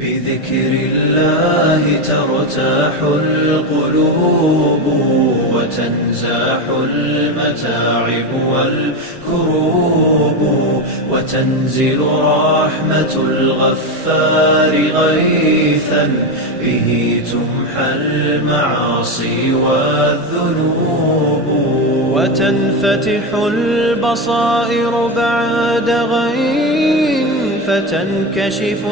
بذكر الله ترتاح القلوب وتنزاح المتاعب والكروب وتنزل رحمة الغفار غيثا به تمحى المعاصي والذنوب وتنفتح البصائر بعد غين فتنكشف